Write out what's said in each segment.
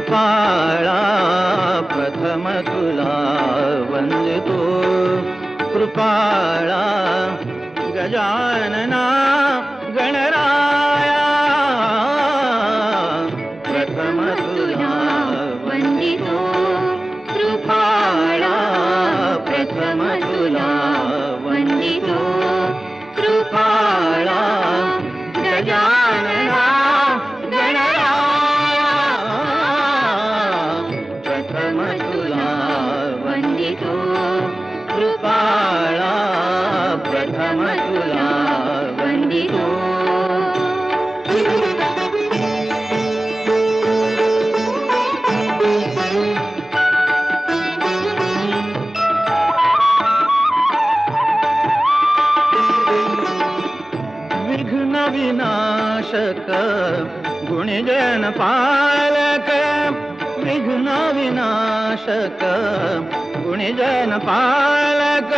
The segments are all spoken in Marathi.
कृपाळा प्रथम तुला वंदितो कृपाळा गजानना गणराया प्रथम तुला वंदितो कृपाळा प्रथम तुला वंदितो कृपाळा गजानना गणराया प्रथम तुला वंदितो कृपाळा प्रथम तुला वंदितो विघ्न विनाशक गुणजन पालक विघ्न विनाशक गुणजन पालक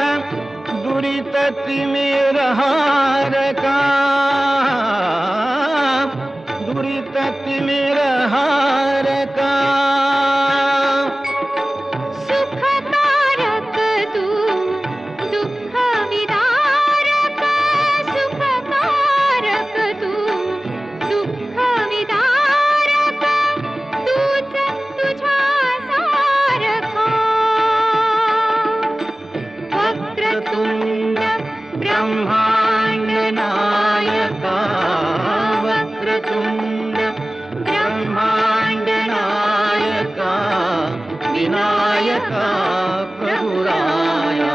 दुरित तिमिर हारका दुरित तिमिर हारका सुखकारक तू दुःख विदारक सुखकारक तू दुःख विदारक तूच तुझ्या सारखा वक्रतुंड ब्रह्मांड नायका वक्रतुंड ब्रह्मांड नायका विनायका प्रभुराया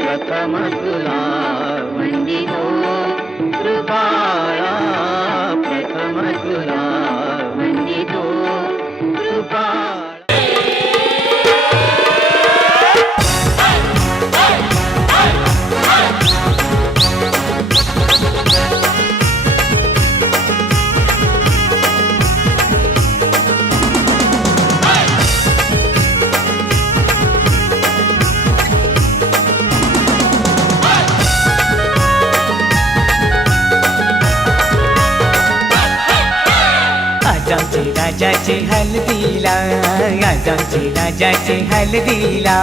प्रथम तुला वंदितो कृपाळा प्रथम तुला वंदितो कृपाळा आमचे राजाचे हल्दीला आज आमचे राजाचे हल्दीला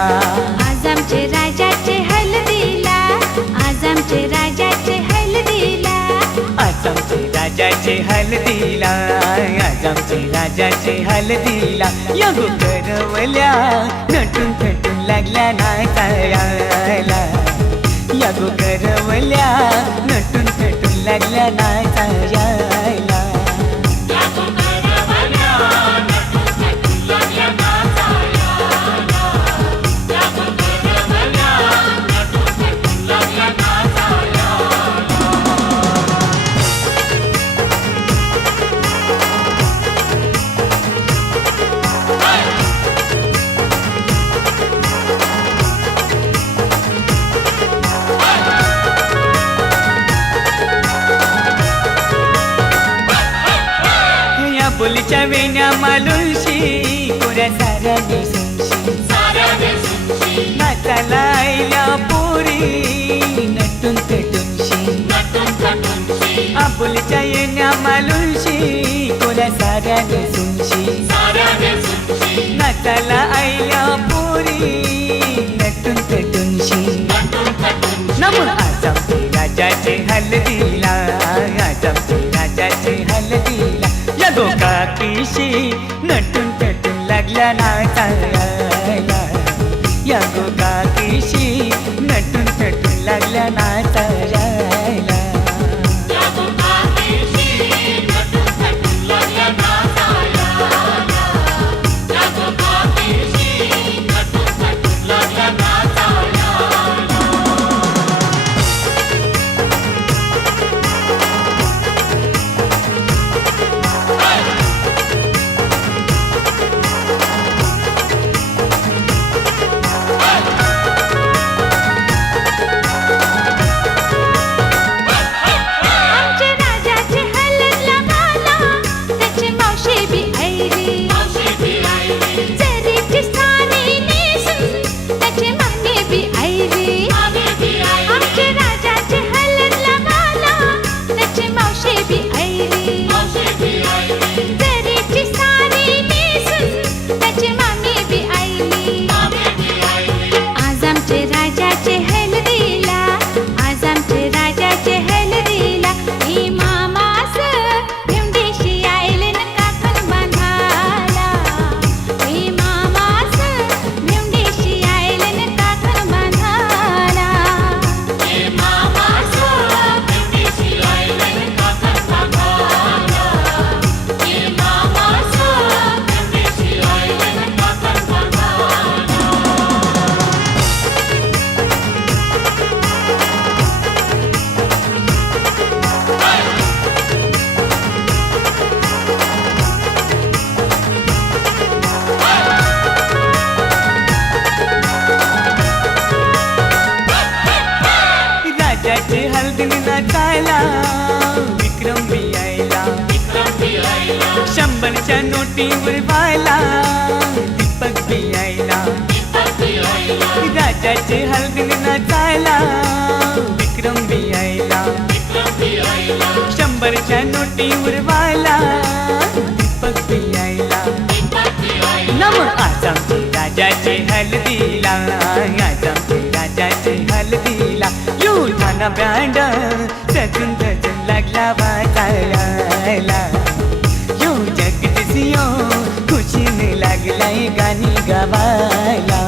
आज आमचे राजाचे हल्दीला आज आमचे राजाचे हल्दीला आज आमचे राजाचे हल्दीला आज आमचे राजाचे हल्दीला यगो करवल्या नटून थटून लागल्या नाचायला यगो करवल्या नटून थटून लागल्या नाचायला बोलीच्या वेण्या मालुंशी पुऱ्या साऱ्या नेसूनशी नाचाला आईल्या पोरी नटून पेटूनशी आपुलीच्या येण्या मालुंशी पुऱ्या साऱ्या नेसूनशी नाचाला आईल्या पोरी नटून पेटूनशी नम आज आमचे राजाचे हल्दीला आज आमचे राजाचे हल्दीला यगो काकीशी नटून पेटून लागल्या नाचायला यगो काकीशी नटून पेटून लागल्या नाचायला नाचायला विक्रम बी यायला शंभरच्या नोटीवर व्हायला दीपक बी यायला राजाचे हलगीत नाचायला विक्रम बी यायला शंभरच्या नोटीवर व्हायला दीपक बी यायला नम आज आमचे राजाचे हलदीला आज आमचे राजाचे हलदीला युठाना बँड सजून सजून लागला वाजायला यो जगदीशियो खुशीने लागलाय गाणी गावायला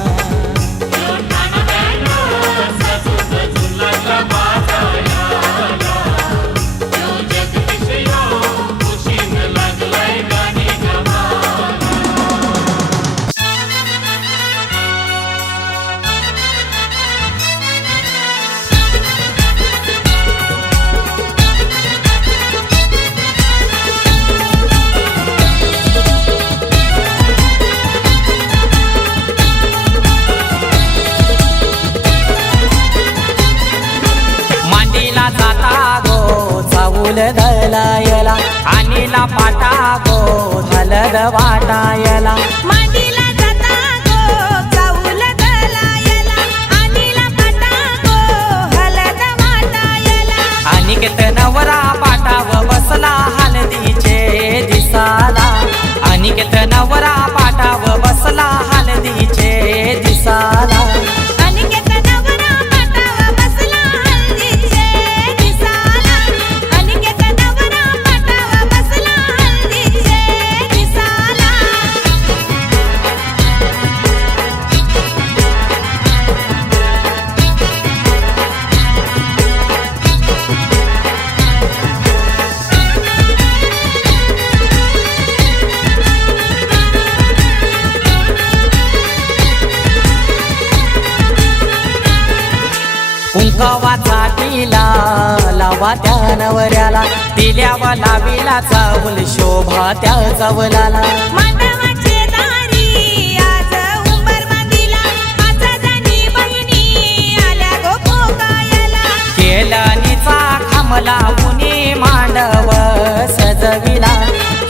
धलायला आणीला पाटा गो हलद वाटायला मांडीला जाता गो चाऊल धलायला आणीला पाटा गो हलद वाटायला अनिकेत नवरा पाटाव बसला हलदीचे दिसाला अनिकेत नवरा पाटाव बसला हलदीचे दिसाला अनिकेत नवरा पाटाव बसला हळदीचे दिसाला अनिकेत नवरा पाटाव बसला हळदीचे दिसाला कुंकवाचा टिला लावा त्या नवऱ्याला दिल्यावा लावीला चावल शोभा त्या चावलाला मांडवाचे दारी आज उंबर बांधिला आज जाणी बहिणी आल्या गो पोकायला केलनीचा खांबला उनी मांडव सजविला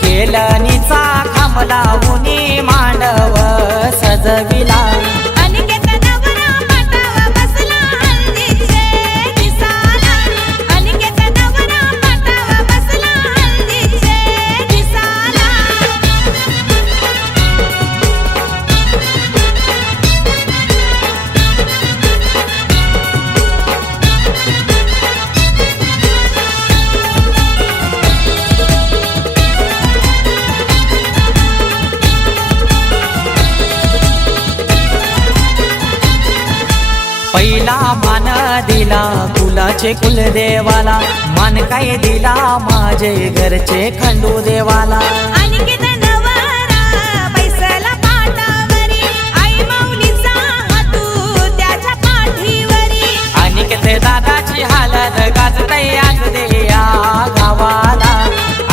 केलनीचा खांबला उनी मांडव सजविला अनिकेत नवरा पाटाव बसला हळदीचे दिसाला अनिकेत नवरा पाटाव बसला हळदीचे दिसाला पहिला मान दिला कुलाचे कुलदेवाला मान काय दिला माझे घरचे खंडू देवाला अनिकेत नवरा बैसला पाटावरी आई माऊलीचा हातू त्याच्या पाठीवरी अनिकेत दादाची हालत गाजतय आज दे या गावाला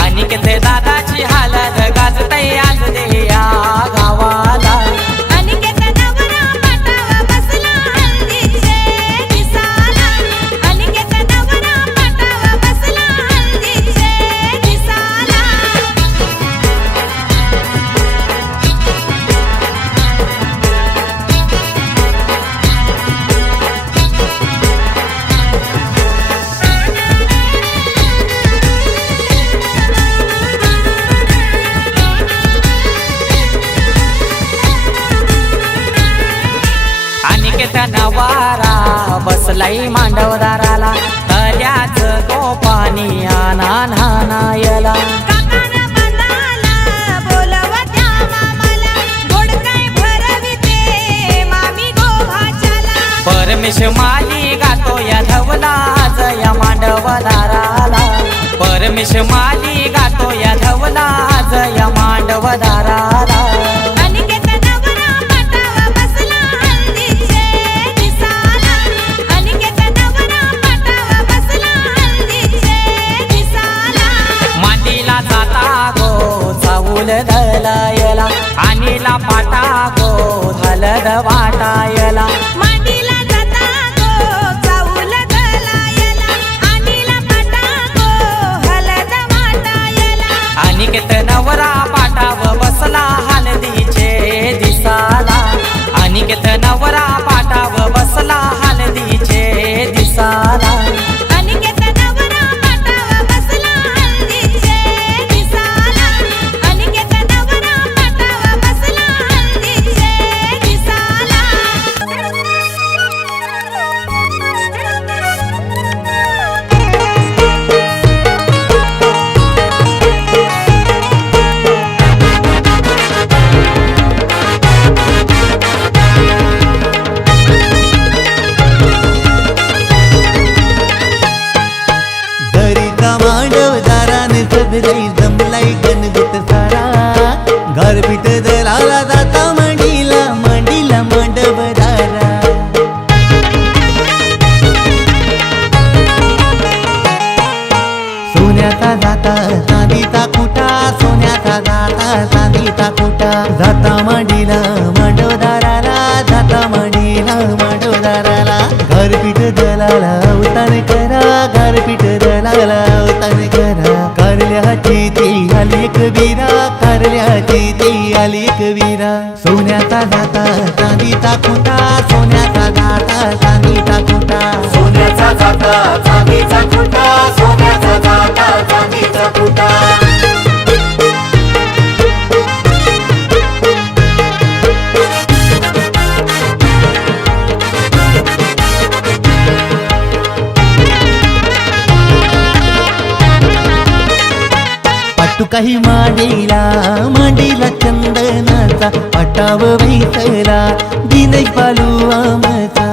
अनिकेत दादाची हालत गाजतय आज दे या गावाला अनिकेत नवरा पाटाव बसला हळदीचे दिसाला अनिकेत नवरा पाटाव बसला हळदीचे दिसाला अनिकेत नवारा बसलाई मांडवदाराला तल्याच गोपानी आना नानायला काकान बांधाला बोलवा त्या मामाला गोड काय भरविते मामी गोभाच्याला परमेश माली गातो या धवला जया मांडवदाराला परमेश माली गातो या धवला जया मांडवदाराला अनिकेत नवरा पाटाव बसला हळदीचे दिसाला अनिकेत नवरा पाटाव बसला हळदीचे दिसाला मांडीला जाता गो चावूल धलायला आणीला पाटा गो हलद वाटायला मांडीला जाता गो चाऊल धलायला आणीला जाता मांडीला मांडवदाराला, जाता मांडीला मांडवदाराला. गारपीट दलाला अवतान करा, गारपीट दलाला अवतान करा. कारल्याची ती आली कबीरा, कारल्याची ती आली कबीरा. सोन्याचा जाता चांदीचा खुंटा, सोन्याचा जाता चांदीचा खुंटा. सोन्याचा जाता चांदीचा खुंटा, सोन्याचा जाता चांदीचा खुंटा. तू काही मांडीला मांडीला चंदनाचा पटाव बैसला दिनेश बालू आमचा.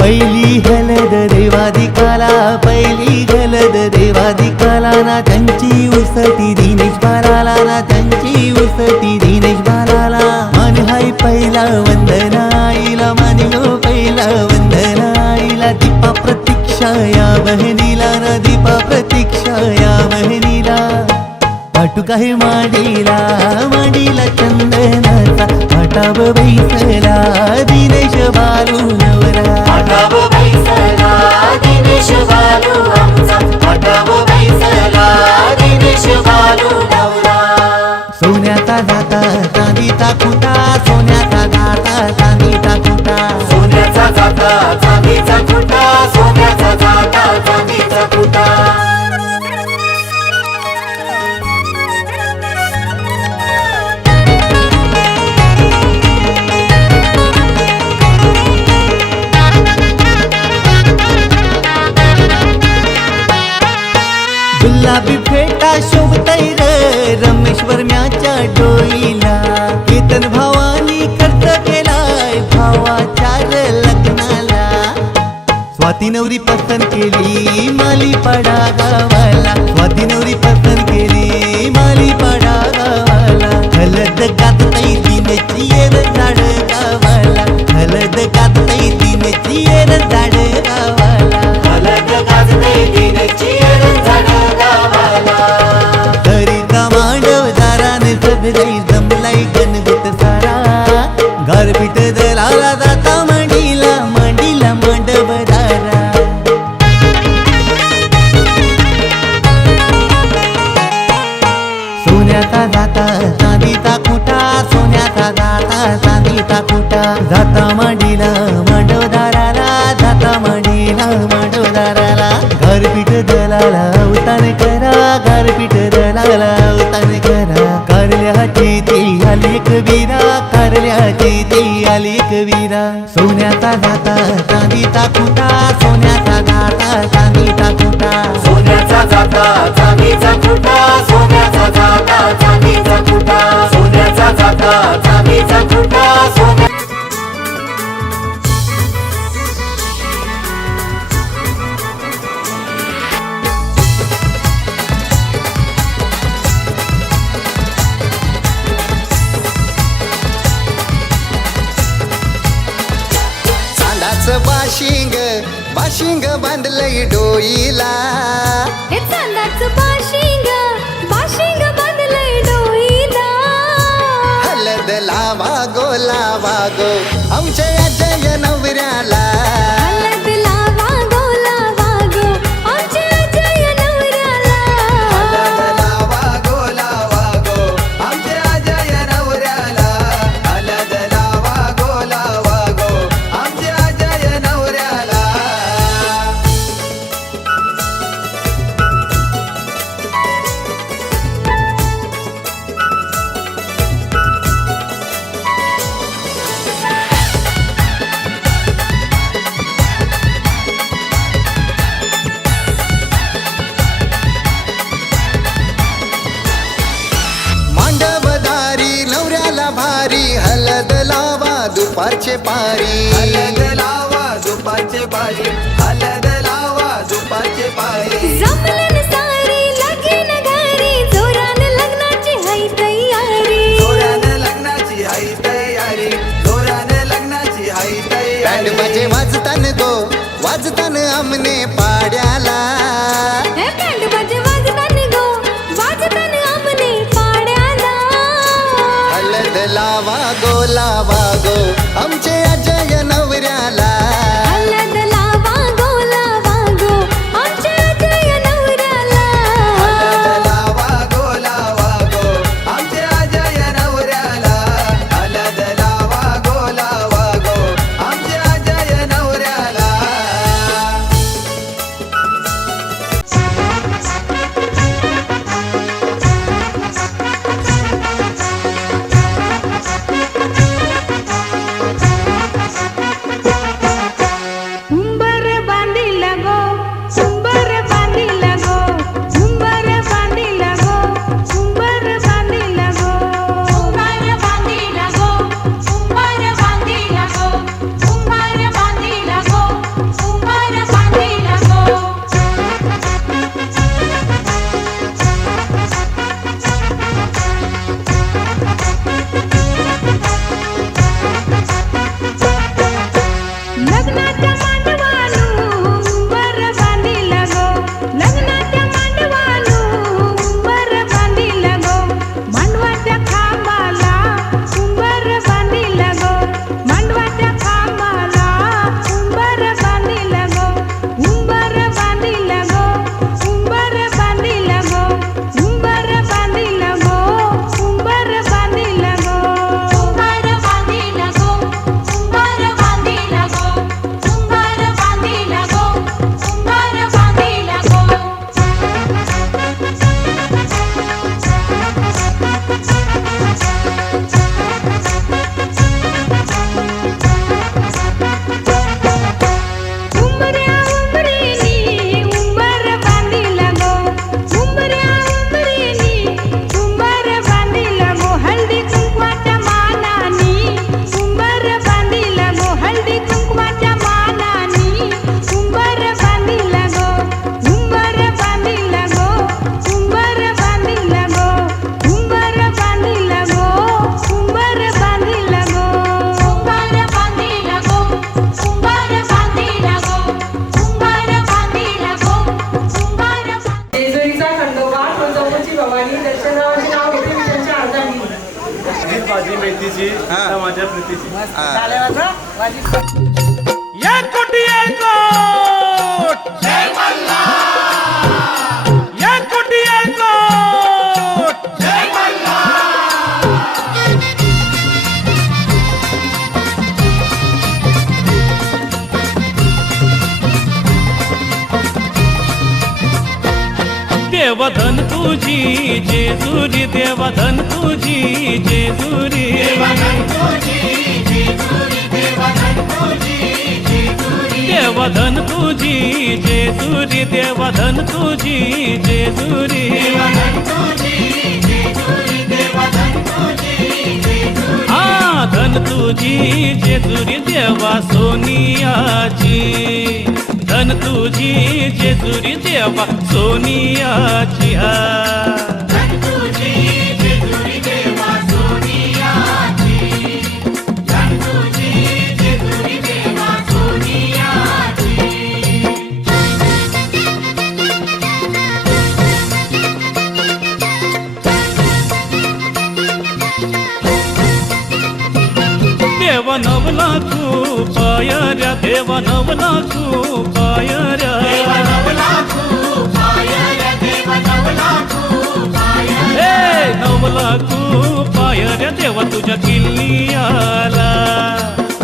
पहिली हलद देवादिकाला, पहिली हलद देवादिकाला ना त्यांची उसटी दिनेश बालाला, ना त्यांची उसटी दिनेश बालाला. मान हाय पहिला वंदनाईला, मान हो पहिला वंदनाईला. दीपा प्रतीक्षा या बहिणीला ना, दीपा प्रतीक्षा या बहिणीला. पाटू काही मांडीला मांडीला चंदनाचा पटाव बैसला दिनेश बालू नवरा. पटाव बैसला दिनेश बालू आमचा, पटाव बैसला दिनेश बालू नवरा. सोन्याचा जाता चांदीचा खुंटा, सोन्याचा जाता चांदीचा खुंटा. सोन्याचा जाता चांदीचा खुंटा, सोन्याचा जाता चांदीचा खुंटा. गुलाबी फेटा शोभतय र रमेश्वर म्याच्या डोईला. केतन भावानी खर्च केलाय भावाच्या लग्नाला. स्वाती नवरी पसंत केली मालीपाडा गावाला, स्वाती नवरी पसंत केली मालीपाडा गावाला. हलद गातई दिनची येर झाड गावाला, हलद गातई दिनची येर झाड गावाला. हलद गाजते दिनची येर झाड गावाला. तरीचा मांडवदाराने सबलाई जमलाई गणगुत सारा. गारपीट दलाला जाता मांडीला मांडीला मांडवदारा. सोन्याचा जाता चांदीचा खुंटा, सोन्याचा जाता चांदीचा खुंटा. जाता मांडीला मांडवदाराला, जाता मांडीला मांडवदाराला. गारपीट दलाला अवतान करा, गारपीट दलाला अवतान करा. कारल्याची ती आली कबीरा, कारल्याची ती आली कबीरा. सोन्याचा जाता चांदीचा खुंटा, सोन्याचा जाता चांदीचा खुंटा. सोन्याचा जाता चांदीचा खुंटा, सोन्याचा जाता चांदीचा खुंटा. सोन्याचा जाता चांदीचा खुंटा, सोन्या. चांदाचं बाशिंग बाशिंग बांधलंय डोईला. हे चांदाचं बाशिंग बाशिंग बांधलंय डोईला. हलद लावा गो लावा गो आमच्या अजय नवऱ्याला. हलद लावा गो लावा गो आमच्या अजय नवऱ्याला. हलद लावा गो लावा गो आमच्या अजय नवऱ्याला. हलद लावा गो लावा गो आमच्या अजय नवऱ्याला. दुपारचे पारी हलद लावा दुपारचे पारी हलद लावा दुपारचे पारी जमलन सारी लगीन घरी जोरान लग्नाची हाय तयारी जोरानं लग्नाची हाय तयारी जोरानं लग्नाची हाय तयारी बँड बाजे वाजतान आमने पाड्याला हे बँड बाजे वाजतान गो वाजतान आमने पाड्याला हलद गोला वागो आमचे अजय नवऱ्याला हळद लावा गोला वागो आमच्या अजय नवऱ्याला हळद लावा गोला वागो आमचे अजय नवऱ्याला हळद लावा गोला वागो आमचे अजय नवऱ्याला उंबर बांधिला गो उंबर बांधिला गो उंबर बांधिला गो उंबर बांधिला गो उंबर बांधिला गो उंबर बांधिला गो उंबर बांधिला गो उंबर बांधिला गो लग्नाच्या मांडवानू उंबर बांधिला गो लग्नाच्या मांडवानू उंबर बांधिला गो मांडवाच्या खांबाला उंबर बांधिला गो मांडवाच्या खांबाला उंबर बांधिला गो उंबर बांधिला गो उंबर बांधिला गो उंबर बांधिला गो उंबर बांधिला गो उंबर बांधिला गो उंबर बांधिला गो उंबर बांधिला गो उंबर बांधिला गो उंबऱ्या उंबरीनी उंबर बांधिला गो उंबऱ्या उंबरीनी उंबर बांधिला गो हळदी कुंकवाच्या मानानी उंबर बांधिला गो हळदी कुंकवाच्या मानानी उंबर बांधिला गो उंबर बांधिला गो उंबर बांधिला गो उंबर बांधिला गो उंबर बांधिला गो उंबर बांधिला गो उंबर बांधिला गो उंबर बांधिला गो उंबर जेजुरीचा खंडोबा तुळजापूरची भवानी दर्शनाचे नाव घेते मी त्यांच्या अर्धांनी भाजी मेथीची माझ्या प्रीतीची एक कोटी एक कोट जय मल्हार एक कोटी एक कोट जय देवधन तुझी जेजुरी देवधन तुझी जेजुरी देवधन तुझी जेजुरी देवधन तुझी जेजुरी हा धन तुझी जेजुरी देवा सोनियाची धन तुझी जेजुरी देवा सोनियाची हा देव नवला खूप पायऱ्या देव नवला खूप पायऱ्या हे नवला खूप पायऱ्या देवा तुझ्या किल्ली आला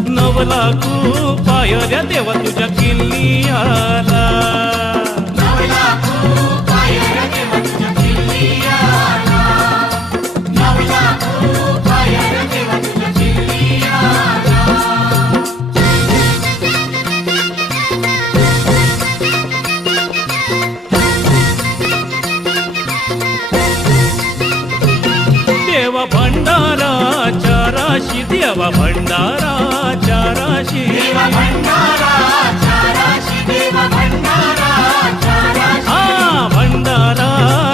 नवला खूप पायऱ्या देवा तुझ्या किल्ली आला देवा भंडारा चाराशी देवा भंडारा चाराशी हा भंडारा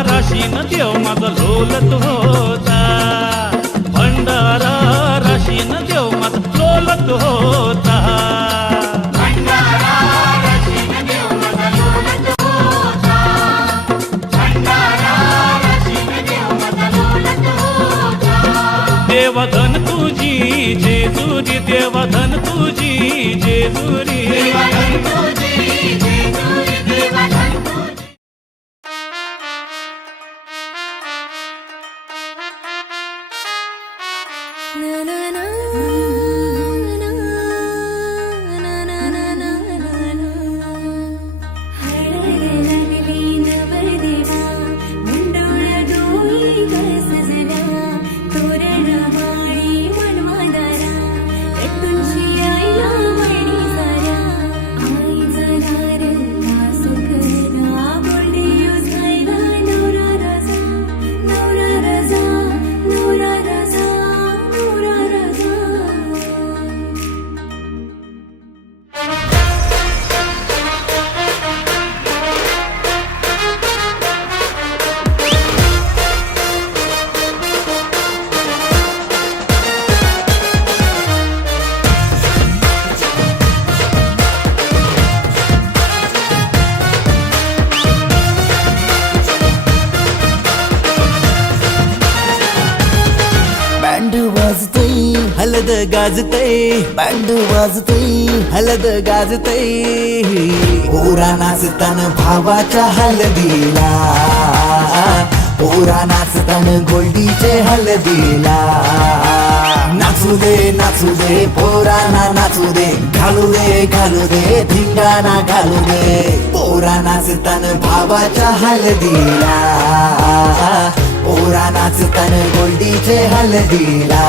राशीन देव माझा लोलत होता भंडारा राशीन देव माझा लोलत होता देवधन तुझी जेजुरी देवाधन तुझी जेजुरी ना ना ना ना ना ना ना ना ना हरले लागली नवरदेवा मुंडोळ्या डोई कस सजना तोरण माळी मनवादारा तुझी आईला वळणी सारा आई जाणार सुखना बोलली उसायला नवरा रजा नवरा रजा नवरा रजा नवरा रजा बँड वाजतय हलद गाजतय बँड वाजतय हलद गाजतय पोरा नाचतान भावाच्या हलदीला पोरा नाचतान गोल्डीचे हलदीला नाचू दे पोराना नाचू दे घालू दे धिंगाणा घालू दे पोरा नाचतान भावाच्या हलदीला पोरा नाचतान गोल्डीचे हलदीला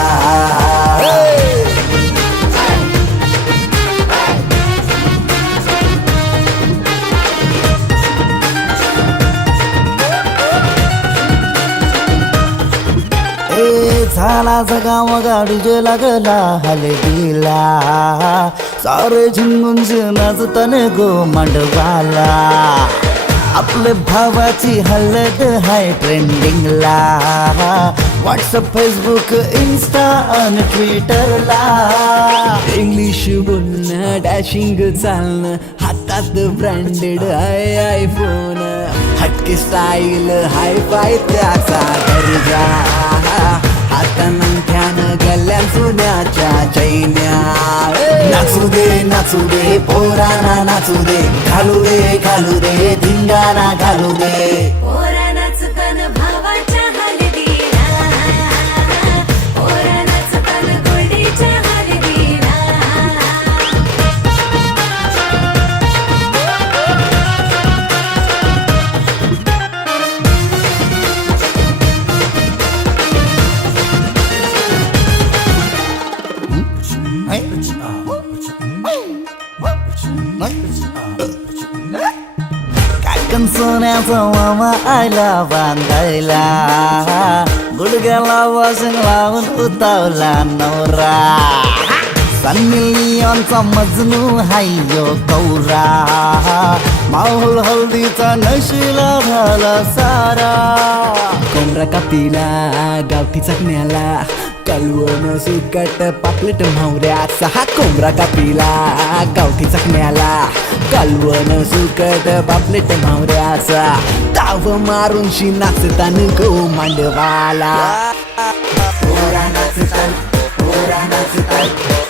झाला जगाव गाडीजे लागला हलदीला सारे झिंगून नाचतान गो मांडवाला आपले भावाची हलद हाय ट्रेंडिंगला व्हॉट्सअप फेसबुक इन्स्टा आणि ट्विटरला इंग्लिश बोलणं डॅशिंग चालणं हातात ब्रँडेड आयफोन हटके स्टाईल हाय फाय त्याचा दर्जा हातानं गल्ल्या सोन्याच्या चैन्या नाचू दे पोराना नाचू दे घालू दे धिंगाणा घालू दे पोरा नाचतान भावाच्या हलदीला पोरा नाचतान गोल्डीच्या हलदीला काकण सोन्याचा मामा आयला बांधायला गुडघ्याला वाजून लावून उतावला नवरा सन्नी लिओनचा मजनू हायो कौरा माहोल हल्दीचा नशिला झाला सारा कोंबरा कापीला गावठी चकण्याला कालवण सुकट पापलेट म्हावऱ्याचा हा कोंबरा कापीला गावठी चकण्याला कालवण सुकट पापलेट म्हावऱ्याचा ताव मारून शी नाचतान गो मांडवाला पोरा नाचतान पोरा नाचतान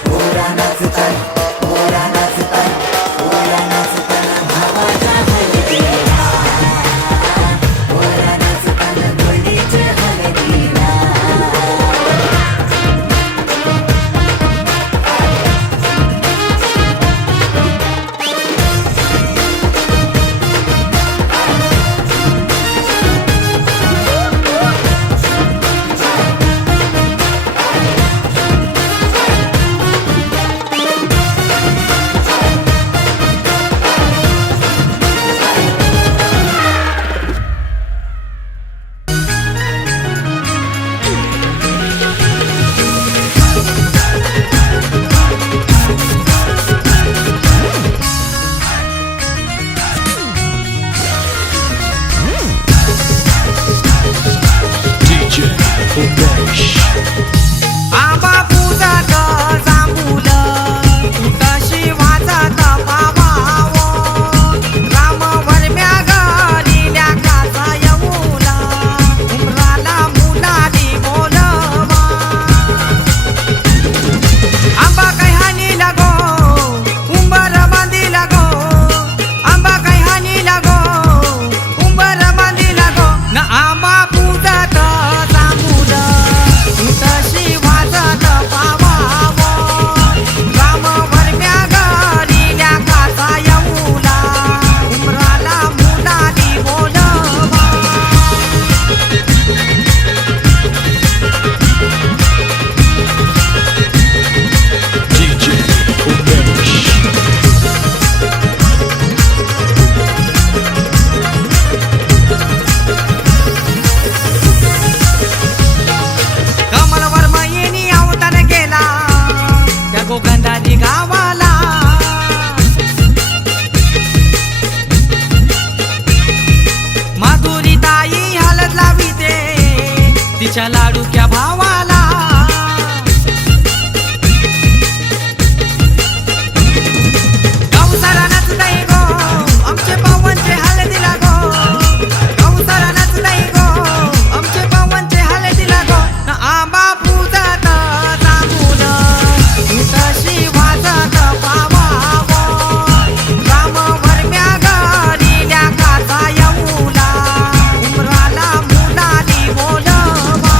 पोरा नाचतान पोरा नाचतान पोरा नाचतान भावाच्या हलदीला पोरा नाचतान गोल्डीचे हलदीला आमच्या लाडूक्या भावाला गौसाला नाचताई गो आमचे पावांचे हळदीला गो गौसाला नाचताई गो आमचे पावांचे हळदीला गो न आंबा पूजात जांभून तशी वाजत पावावो राम वरम्या घरी काचा येऊला उमराला मुलाली बोलवा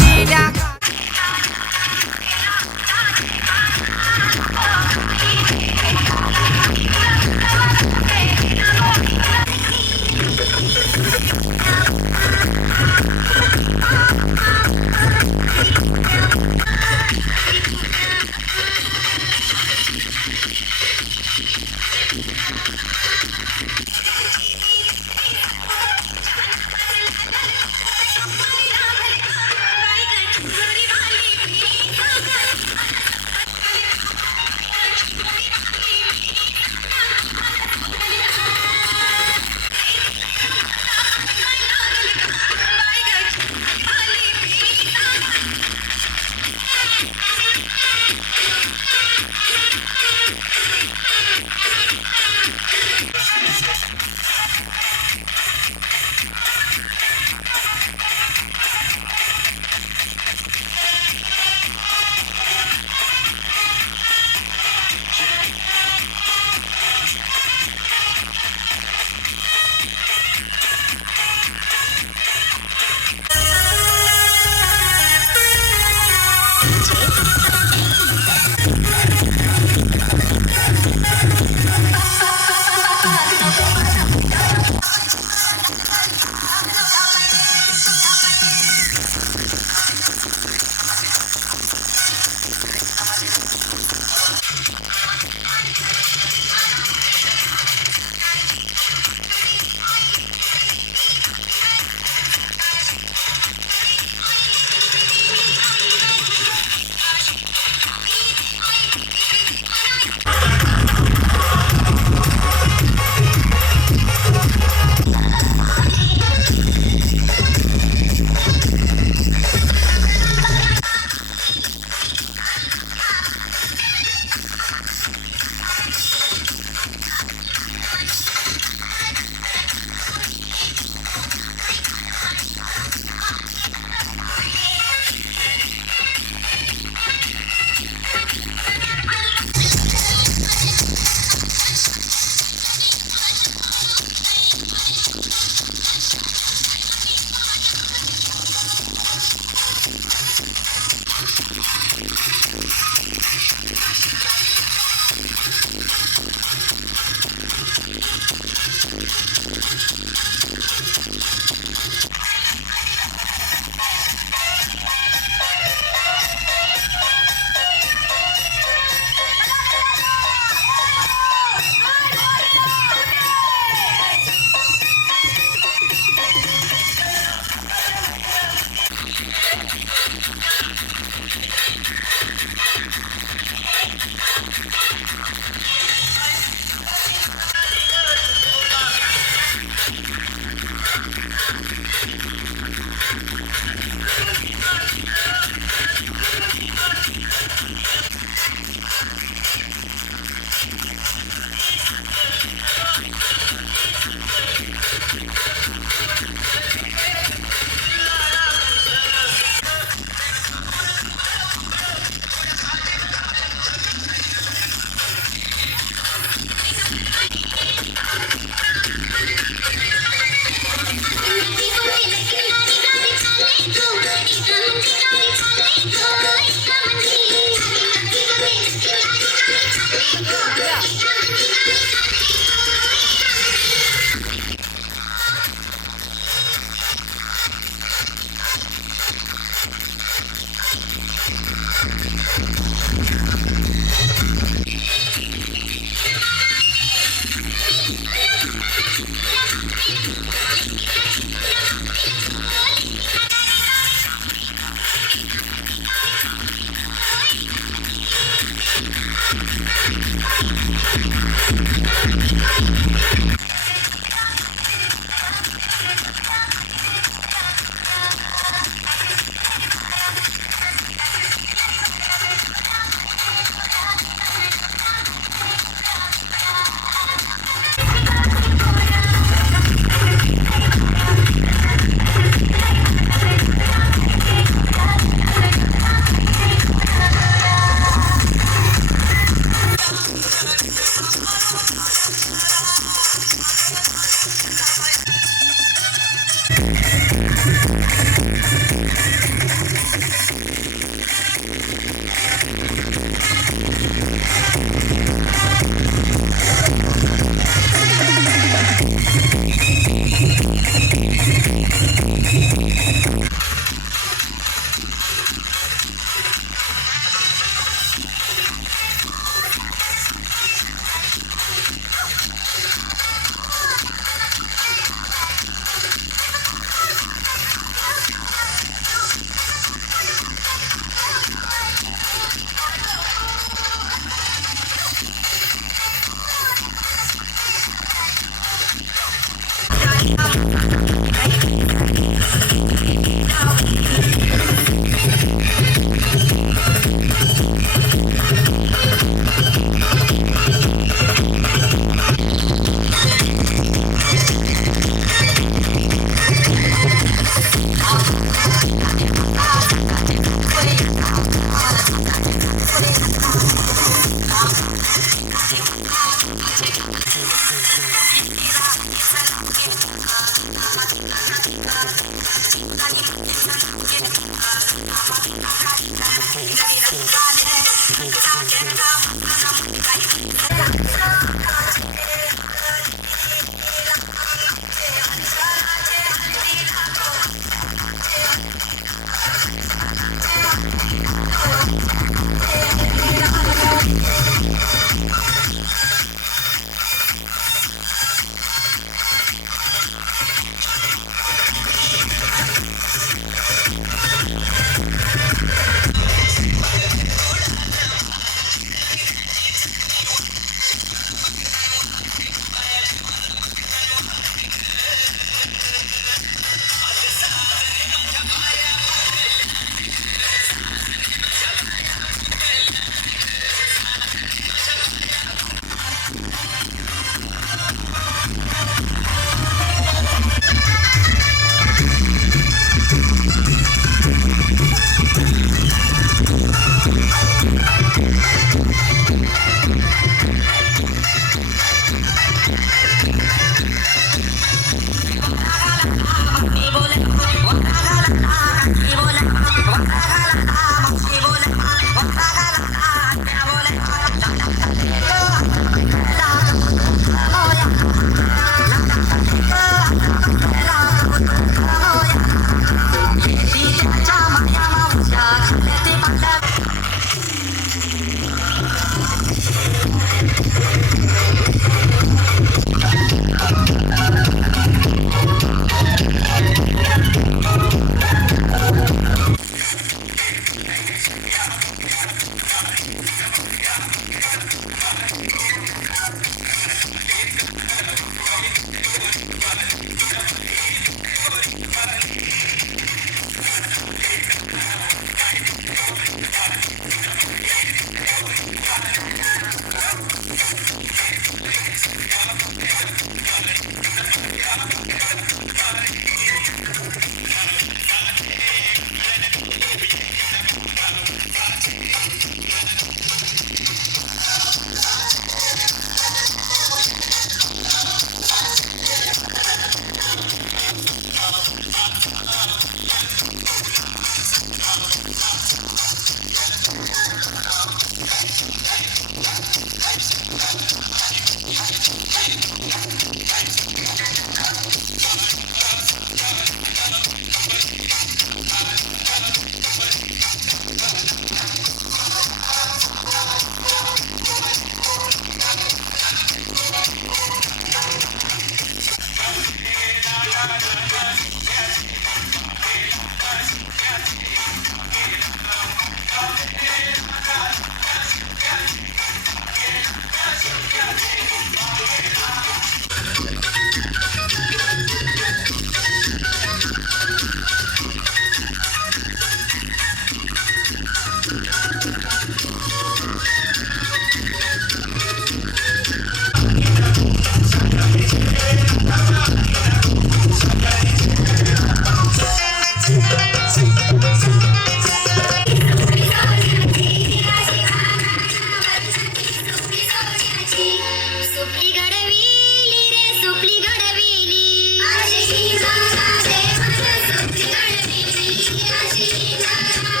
सुपली घडविली रे सुपली घडविली अशी देवानं सुपली घडविली अशी देवानं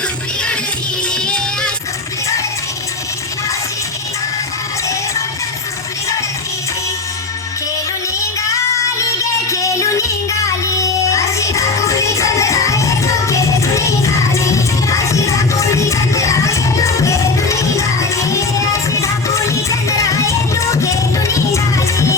सुपली घडविली सुपली घडविली खेळून निघाली गे खेळून निघाली अशी दाखवली चंद्राये तू खेळून निघाली अशी दाखवली चंद्राये तू खेळून निघाली अशी दाखवली चंद्राये तू खेळून निघाली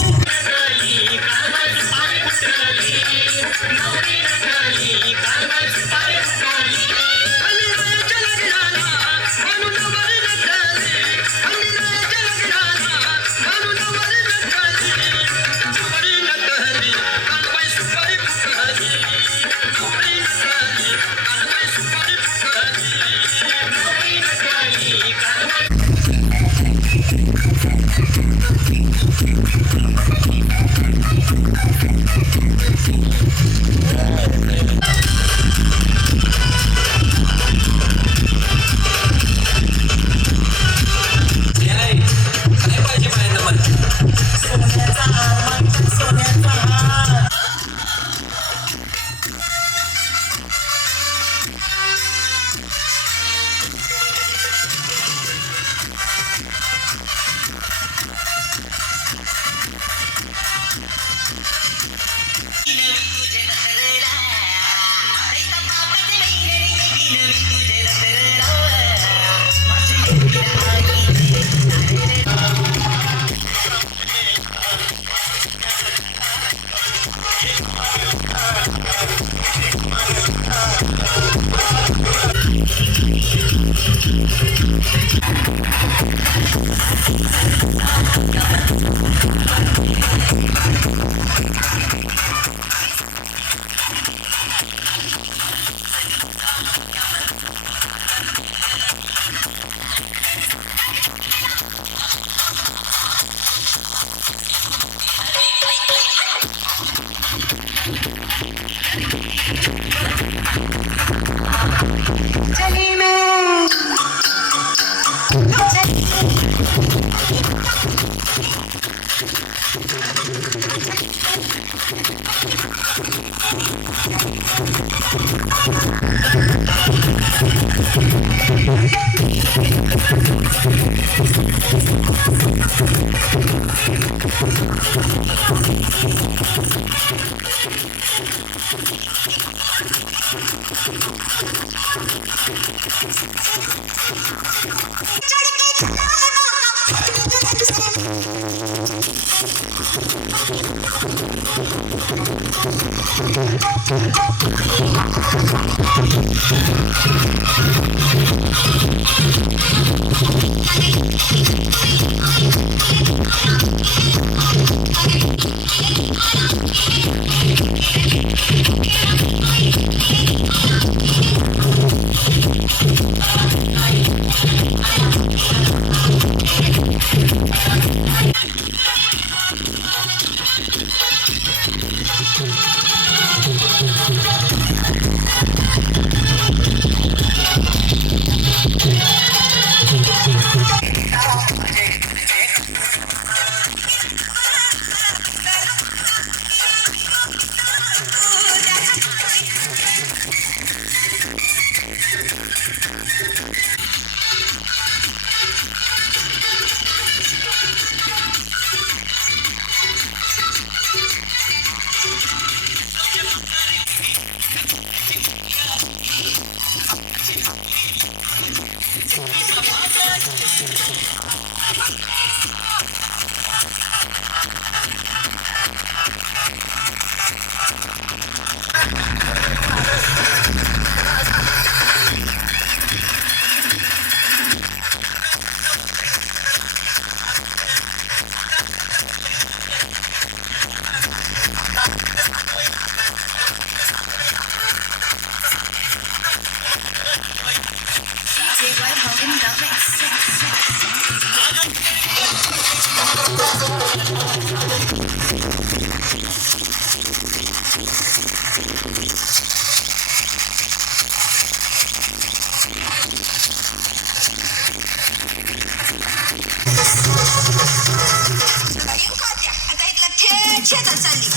शेतात चालली